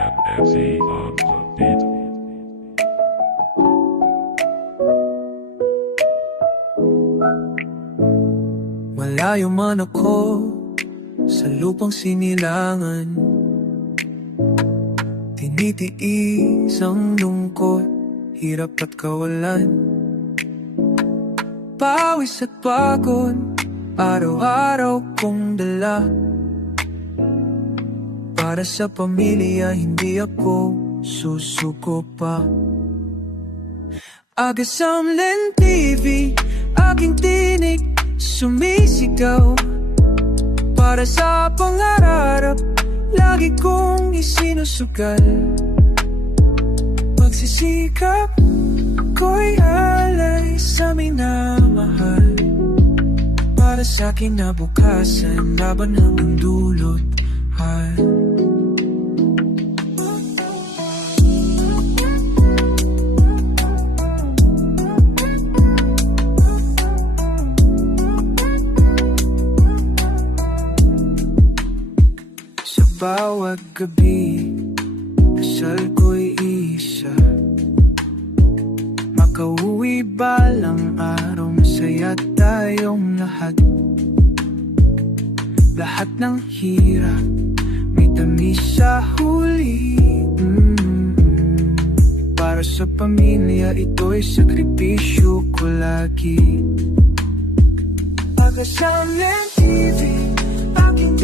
MC on the beat. Malayo man ako sa lupang sinilangan. Tinitiis ang lungkot, hirap at kawalan. Pawis at pagod, araw-araw kong dala Para sa pamilya, hindi ako susuko pa. Agasamlen TV, aking tinig sumisigaw. Para sa pangarap, lagi kong isinusugal. Pagsisikap ko'y alay sa minamahal. Para sa kinabukasan, laban hanggang dulot ay bawat gabi Dasal ko'y isa. Makauwi balang araw? Masaya tayong lahat. Lahat ng hirap May tamis sa huli. Mm. Para sa pamilya Ito'y sakripisyo ko lagi. Pagkasalan TV Aking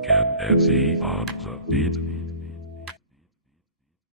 Organ MC on the beat.